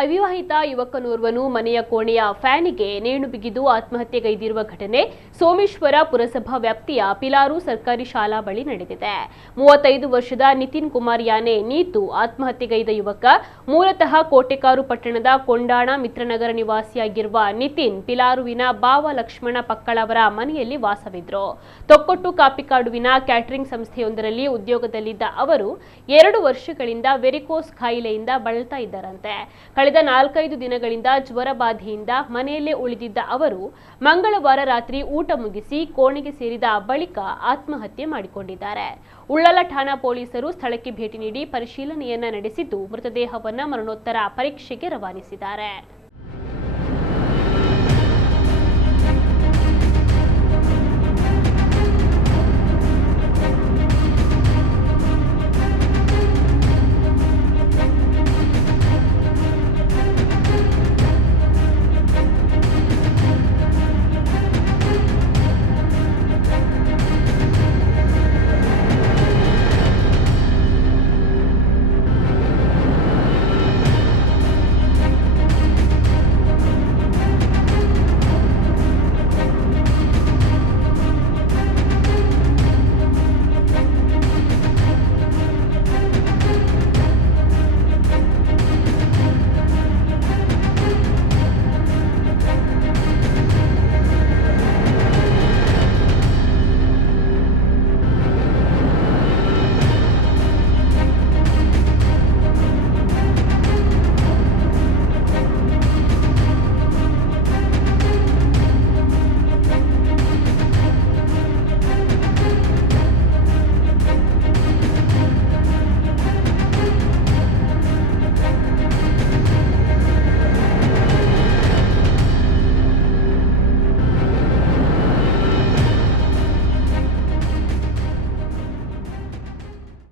ಅವಿವಾಹಿತ ಯುವಕನೋರ್ವನು ಮನೆಯ ಕೋಣೆಯ ಫ್ಯಾನಿಗೆ ನೇಣು ಬಿಗಿದು ಆತ್ಮಹತ್ಯೆಗೈದಿರುವ ಘಟನೆ ಸೋಮೇಶ್ವರ ಪುರಸಭಾ ವ್ಯಾಪ್ತಿಯ ಪಿಲಾರು ಸರ್ಕಾರಿ ಶಾಲಾ ಬಳಿ ನಡೆದಿದೆ. 35 ವರ್ಷದ ನಿತಿನ್ ಕುಮಾರ್ ಯಾನೆ ನೀತು ಆತ್ಮಹತ್ಯೆಗೈದ ಯುವಕ ಮೂಲತಃ ಕೋಟೆಕಾರು ಪಟ್ಟಣದ ಕೊಂಡಾಣ ಮಿತ್ರನಗರ ನಿವಾಸಿಯಾಗಿರುವ ನಿತಿನ್ ಪಿಲಾರುವಿನ ಬಾವ ಲಕ್ಷ್ಮಣ ಪಕ್ಕಳ ಅವರ ಮನೆಯಲ್ಲಿ ವಾಸವಿದ್ರು. ತೊಕ್ಕೊಟ್ಟು ಕಾಪಿಕಾಡುವಿನ ಕ್ಯಾಟರಿಂಗ್ ಸಂಸ್ಥೆಯೊಂದರಲ್ಲಿ ಉದ್ಯೋಗದಲ್ಲಿದ್ದ ಅವರು 2 ವರ್ಷಗಳಿಂದ ವೆರಿಕೋಸ್ ಕಾಯಿಲೆಯಿಂದ ಬಳಲ್ತಾ ಇದ್ದರಂತೆ. ಕಳೆದ 4-5 ದಿನಗಳಿಂದ ಜ್ವರ ಬಾಧೆಯಿಂದ ಮನೆಯಲ್ಲೇ ಉಳಿದಿದ್ದ ಅವರು ಮಂಗಳವಾರ ರಾತ್ರಿ ಊಟ ಮುಗಿಸಿ ಕೋಣೆಗೆ ಸೇರಿದ ಬಳಿಕ ಆತ್ಮಹತ್ಯೆ ಮಾಡಿಕೊಂಡಿದ್ದಾರೆ. ಉಳ್ಳಾಲ ಠಾಣಾ ಪೊಲೀಸರು ಸ್ಥಳಕ್ಕೆ ಭೇಟಿ ನೀಡಿ ಪರಿಶೀಲನೆಯನ್ನ ನಡೆಸಿದ್ದು ಮೃತದೇಹವನ್ನು ಮರಣೋತ್ತರ ಪರೀಕ್ಷೆಗೆ ರವಾನಿಸಿದ್ದಾರೆ.